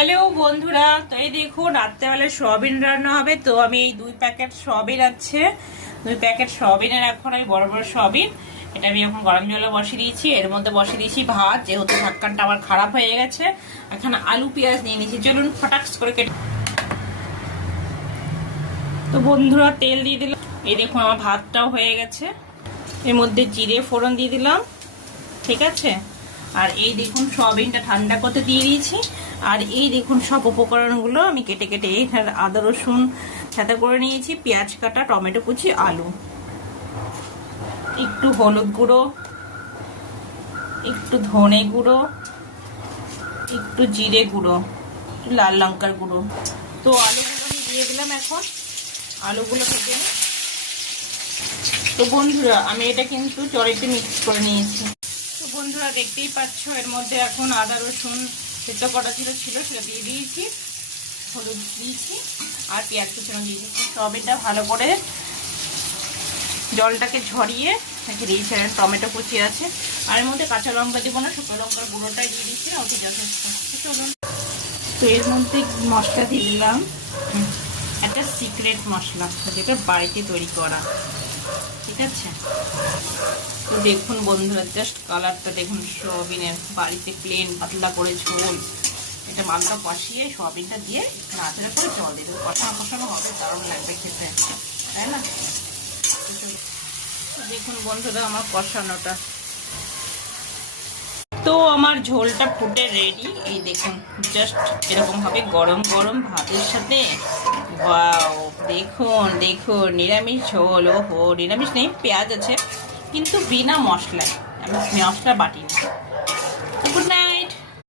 Hello বন্ধুরা, তো এই দেখুন রাত্রেবেলা সয়াবিন রান্না হবে। তো আমি এই 2 প্যাকেট সয়াবিন আছে, 2 প্যাকেট সয়াবিনের এখন আমি বড় বড় সয়াবিন এটা আমি এখন গরম জলে বসিয়ে দিয়েছি। এর মধ্যে বসিয়ে দিয়েছি ভাত, যেহেতু ঢাকনাটা আমার খারাপ হয়ে গেছে। এখন আলু পেঁয়াজ নিয়ে নিয়েছি, চলুন ফটাক্স করে কেটে। তো বন্ধুরা তেল দিয়ে দিলাম, এই দেখুন আমার ভাতটাও হয়ে গেছে। এর মধ্যে জিরে ফোড়ন দিয়ে দিলাম, ঠিক আছে। আর এই দেখুন সয়াবিনটা ঠান্ডা করতে দিয়ে দিয়েছি। আর এই দেখুন সব উপকরণগুলো আমি কেটে কেটে এখানে আদা রসুন সাথে করে নিয়েছি, পেঁয়াজ কাটা, টমেটো কুচি, আলু, একটু হলুদ গুঁড়ো, একটু ধনে গুঁড়ো, একটু জিরে গুঁড়ো, লাল লঙ্কার গুঁড়ো। তো আলুগুলো আমি দিয়ে দিলাম। এখন আলুগুলো কেটে নিই। তো বন্ধুরা আমি এটা কিন্তু চড়াইতে মিক্স করে নিয়েছি। তো বন্ধুরা দেখতেই পাচ্ছ এর মধ্যে এখন আদা রসুন সেদ্ধ করা ছিল সেটা দিয়ে দিয়েছি, হলুদ দিয়েছি আর পেঁয়াজ কুচানো দিয়ে দিয়েছি। সব এটা ভালো করে জলটাকে ঝরিয়ে রেখে দিয়েছি। আর টমেটো কুচি আছে, আর এর মধ্যে কাঁচা লঙ্কা দিব না, শুকনো লঙ্কার গুঁড়োটাই দিয়ে দিচ্ছি, অতি যথেষ্ট। চলুন, তো এর মধ্যে মশলা দিয়ে দিলাম একটা সিক্রেট মশলা, যেটা বাড়িতে তৈরি করা, ঠিক আছে। তো দেখুন বন্ধুরা জাস্ট কালারটা দেখুন, সয়াবিনের বাড়িতে প্লেন পাতলা করে ঝোল। এটা মালটা কষিয়ে সয়াবিনটা দিয়ে নাড়াচাড়া করে জল দিয়ে দেবো, কষানো কষানো হবে, দারুণ লাগবে খেতে, তাই না। দেখুন বন্ধুরা আমার কষানোটা, তো আমার ঝোলটা ফুটে রেডি। এই দেখুন জাস্ট এরকম ভাবে গরম গরম ভাতের সাথে, ওয়াও দেখুন দেখুন নিরামিষ ঝোল। ওহো, নিরামিষ নেই, পেঁয়াজ আছে কিন্তু বিনা মশলায়, আমি মশলা বাটি না। Good night.